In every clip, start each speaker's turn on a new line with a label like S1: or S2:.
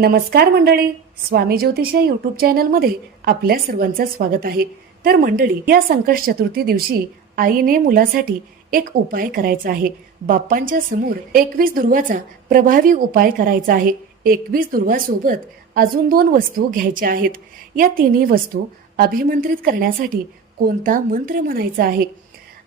S1: नमस्कार मंडळी स्वामी ज्योतिष या युट्यूब चॅनलमध्ये आपल्या सर्वांचं स्वागत आहे. तर मंडळी या संकट चतुर्थी दिवशी आईने मुलासाठी एक उपाय करायचा आहे. बाप्पांच्या समोर एकवीस दुर्वाचा प्रभावी उपाय करायचा आहे. एकवीस दुर्वासोबत अजून दोन वस्तू घ्यायच्या आहेत. या तिन्ही वस्तू अभिमंत्रित करण्यासाठी कोणता मंत्र म्हणायचा आहे?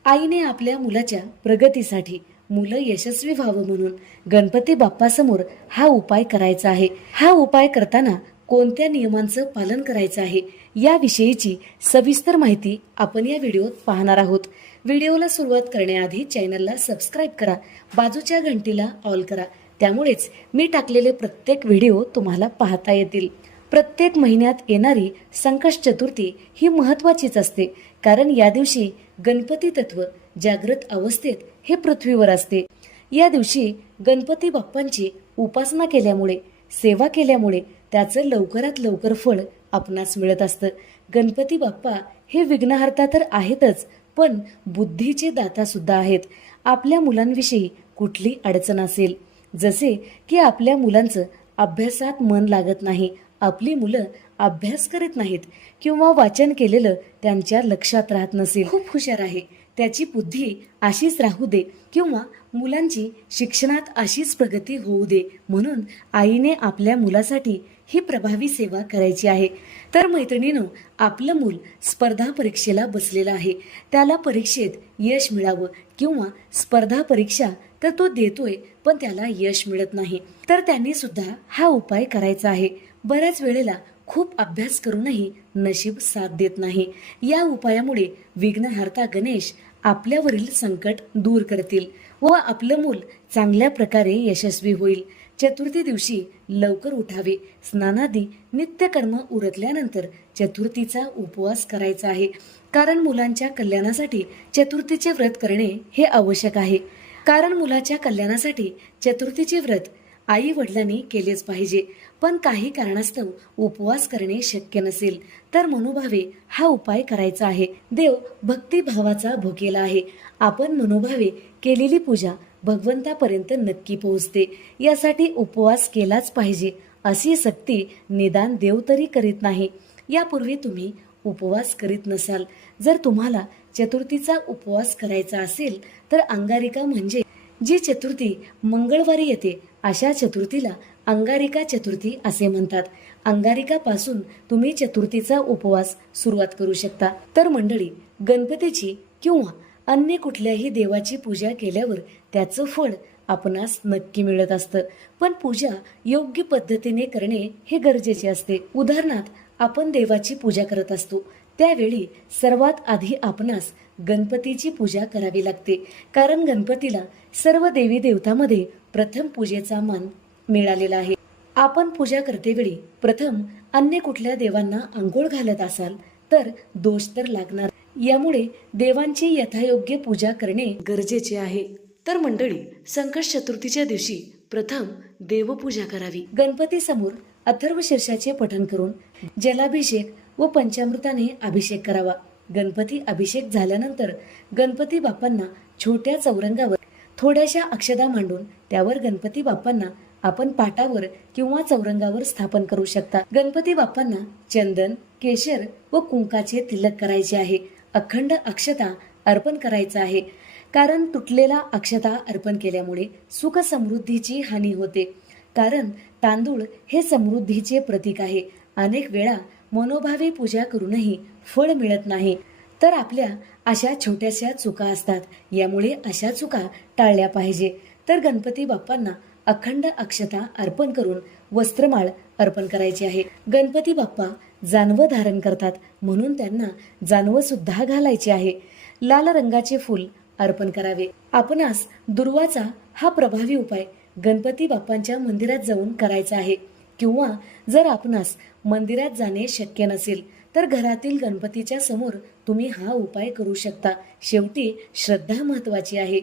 S1: आईने आपल्या मुलाच्या प्रगतीसाठी मुलं यशस्वी व्हावं म्हणून गणपती बाप्पासमोर हा उपाय करायचा आहे. हा उपाय करताना कोणत्या नियमांचं पालन करायचं आहे याविषयीची सविस्तर माहिती आपण या व्हिडिओत पाहणार आहोत. व्हिडिओला सुरुवात करण्याआधी चॅनलला सबस्क्राईब करा बाजूच्या घंटीला ऑल करा. त्यामुळेच मी टाकलेले प्रत्येक व्हिडिओ तुम्हाला पाहता येतील. प्रत्येक महिन्यात येणारी संकष्ट चतुर्थी ही महत्वाचीच असते कारण या दिवशी गणपती तत्व जागृत अवस्थेत हे पृथ्वीवर असते. या दिवशी गणपती बाप्पांची उपासना केल्यामुळे सेवा केल्यामुळे त्याचं लवकरात लवकर फळ आपणास मिळत असतं. गणपती बाप्पा हे विघ्नहर्ता तर आहेतच पण बुद्धीचे दातासुद्धा आहेत. आपल्या मुलांविषयी कुठली अडचण असेल? जसे की आपल्या मुलांचं अभ्यासात मन लागत नाही आपली मुलं अभ्यास करीत नाहीत किंवा वाचन केलेलं त्यांच्या लक्षात राहत नसेल. खूप हुशार आहे. त्याची बुद्धी अशीच राहू दे किंवा मुलांची शिक्षणात अशीच प्रगती होऊ दे म्हणून आईने आपल्या मुलासाठी ही प्रभावी सेवा करायची आहे. तर मैत्रिणीनं आपलं मूल स्पर्धा परीक्षेला बसलेलं आहे. त्याला परीक्षेत यश मिळावं किंवा स्पर्धा परीक्षा तर तो देतोय पण त्याला यश मिळत नाही. तर त्यांनी सुद्धा हा उपाय करायचा आहे. बऱ्याच वेळेला खूप अभ्यास करूनही नशीब साथ देत नाही. या उपायामुळे विघ्नहर्ता गणेश आपल्यावरील संकट दूर करतील व आपलं मूल चांगल्या प्रकारे यशस्वी होईल. चतुर्थी दिवशी लवकर उठावे. स्नानादी नित्यकर्म उरकल्यानंतर चतुर्थीचा उपवास करायचा आहे. कारण मुलांच्या कल्याणासाठी चतुर्थीचे व्रत करणे हे आवश्यक आहे. कारण मुलाच्या कल्याणासाठी चतुर्थीचे व्रत आई वडिलांनी केलेच पाहिजे. पण काही कारणास्तव उपवास करणे शक्य नसेल. तर मनोभावे हा उपाय करायचा आहे. देव भक्तिभावाचा भुकेला आहे. आपण मनोभावे केलेली पूजा भगवंतापर्यंत नक्की पोहोचते. यासाठी उपवास केलाच पाहिजे अशी सक्ती निदान देव तरी करीत नाही. यापूर्वी तुम्ही उपवास करीत नसाल. जर तुम्हाला चतुर्थीचा उपवास करायचा असेल तर अंगारिका म्हणजे जी चतुर्थी मंगळवारी येते अशा चतुर्थीला अंगारिका चतुर्थी असे म्हणतात. अंगारिकापासून तुम्ही चतुर्थीचा उपवास सुरुवात करू शकता. तर मंडळी गणपतीची किंवा अन्य कुठल्याही देवाची पूजा केल्यावर त्याचं फळ आपणास नक्की मिळत असतं. पण पूजा योग्य पद्धतीने करणे हे गरजेचे असते. उदाहरणार्थ आपण देवाची पूजा करत असतो. त्यावेळी सर्वात आधी आपणास गणपतीची पूजा करावी लागते. कारण गणपतीला सर्व देवी देवतामध्ये प्रथम पूजेचा मान मिळालेला आहे. आपण पूजा करतेवेळी प्रथम अन्य कुठल्या देवांना आंघोळ घालत असाल तर दोष तर लागणार. यामुळे देवांची यथायोग्य पूजा करणे गरजेचे आहे. तर मंडळी संकट चतुर्थीच्या दिवशी प्रथम देवपूजा करावी. गणपती समोर अथर्व शीर्षाचे पठण करून जलाभिषेक व पंचामृताने अभिषेक करावा. गणपती अभिषेक झाल्यानंतर गणपती बाप्पांना छोट्या चौरंगावर थोड्याशा अक्षदा मांडून त्यावर गणपती बाप्पांना आपण पाटावर किंवा चौरंगावर स्थापन करू शकता. गणपती बाप्पांना चंदन केशर व कुंकाचे तिलक करायचे आहे. अखंड अक्षता अर्पण करायचं आहे. कारण तुटलेला अक्षता अर्पण केल्यामुळे सुख समृद्धीची हानी होते. कारण तांदूळ हे समृद्धीचे प्रतीक आहे. अनेक वेळा मनोभावे पूजा करूनही फळ मिळत नाही. तर आपल्या अशा छोट्याशा चुका असतात. यामुळे अशा चुका टाळल्या पाहिजे. तर गणपती बाप्पांना अखंड अक्षता अर्पण करून वस्त्रमाळ अर्पण करायची आहे. गणपती बाप्पा जानवं धारण करतात म्हणून त्यांना जानवं सुद्धा घालायचे आहे. लाल रंगाचे फूल अर्पण करावे. आपणास दुर्वाचा हा प्रभावी उपाय गणपती बाप्पांच्या मंदिरात जाऊन करायचा आहे. किंवा जर आपणास मंदिरात जाणे शक्य नसेल तर घरातील गणपतीच्या समोर तुम्ही हा उपाय करू शकता. शेवटी श्रद्धा महत्वाची आहे.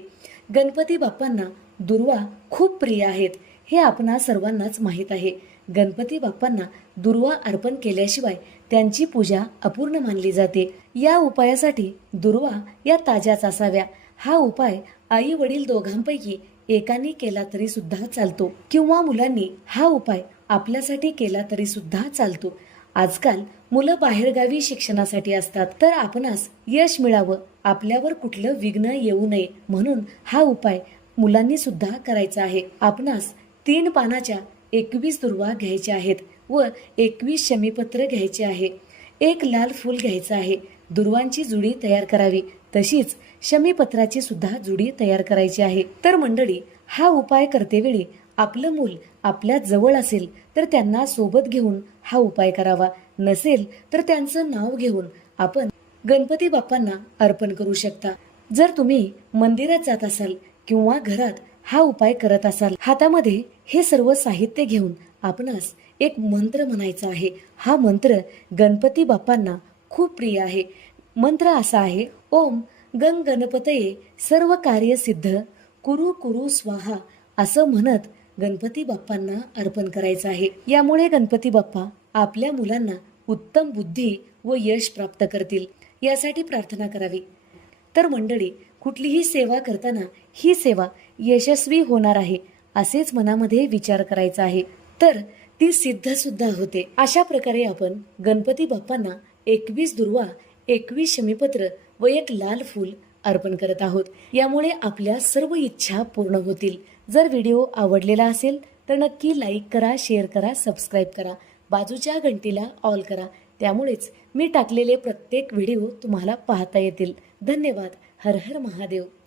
S1: गणपती बाप्पांना दुर्वा खूप प्रिय आहेत हे आपणा सर्वांनाच माहीत आहे. गणपती बाप्पांना दुर्वा अर्पण केल्याशिवाय त्यांची पूजा अपूर्ण मानली जाते. या उपायासाठी दुर्वा या ताज्याच असाव्या. हा उपाय आई वडील दोघांपैकी एकाने केला तरी सुद्धा चालतो किंवा मुलांनी हा उपाय आपल्यासाठी केला तरी सुद्धा चालतो. आजकाल मुलं बाहेरगावी शिक्षणासाठी असतात तर आपणास यश मिळावं आपल्यावर कुठलं विघ्न येऊ नये म्हणून हा उपाय मुलांनी सुद्धा करायचा आहे. आपणास तीन पानाच्या एकवीस दुर्वा घ्यायच्या आहेत व एकवीस शमीपत्र घ्यायचे आहे. एक लाल फूल घ्यायचं आहे. दुर्वांची जुडी तयार करावी. तशीच शमीपत्राची सुद्धा जुडी तयार करायची आहे. तर मंडळी हा उपाय करतेवेळी आपलं मूल आपल्या जवळ असेल तर त्यांना सोबत घेऊन हा उपाय करावा. नसेल तर त्यांचं नाव घेऊन आपण गणपती बाप्पांना अर्पण करू शकता. जर तुम्ही मंदिरात जात असाल किंवा घरात हा उपाय करत असाल हातामध्ये हे सर्व साहित्य घेऊन आपणास एक मंत्र म्हणायचा आहे. हा मंत्र गणपती बाप्पांना खूप प्रिय आहे. मंत्र असा आहे ओम गंग गणपतये सर्व कार्य सिद्ध कुरु कुरु स्वाहा असं म्हणत गणपती बाप्पांना अर्पण करायचं आहे. यामुळे गणपती बाप्पा आपल्या मुलांना उत्तम बुद्धी व यश प्राप्त करतील. यासाठी प्रार्थना करावी. तर मंडळी कुठलीही सेवा करताना ही सेवा यशस्वी होणार आहे असेच मनामध्ये विचार करायचा आहे. तर ती सिद्ध सुद्धा होते. अशा प्रकारे आपण गणपती बाप्पांना एकवीस दुर्वा एकवीस शमीपत्र व एक लाल फूल अर्पण करत आहोत. यामुळे आपल्या सर्व इच्छा पूर्ण होतील. जर व्हिडिओ आवडलेला असेल तर नक्की लाईक करा शेअर करा सबस्क्राईब करा. बाजूच्या घंटीला ऑल करा. त्यामुळेच मी टाकलेले प्रत्येक व्हिडिओ तुम्हाला पाहता येतील. धन्यवाद. हर हर महादेव.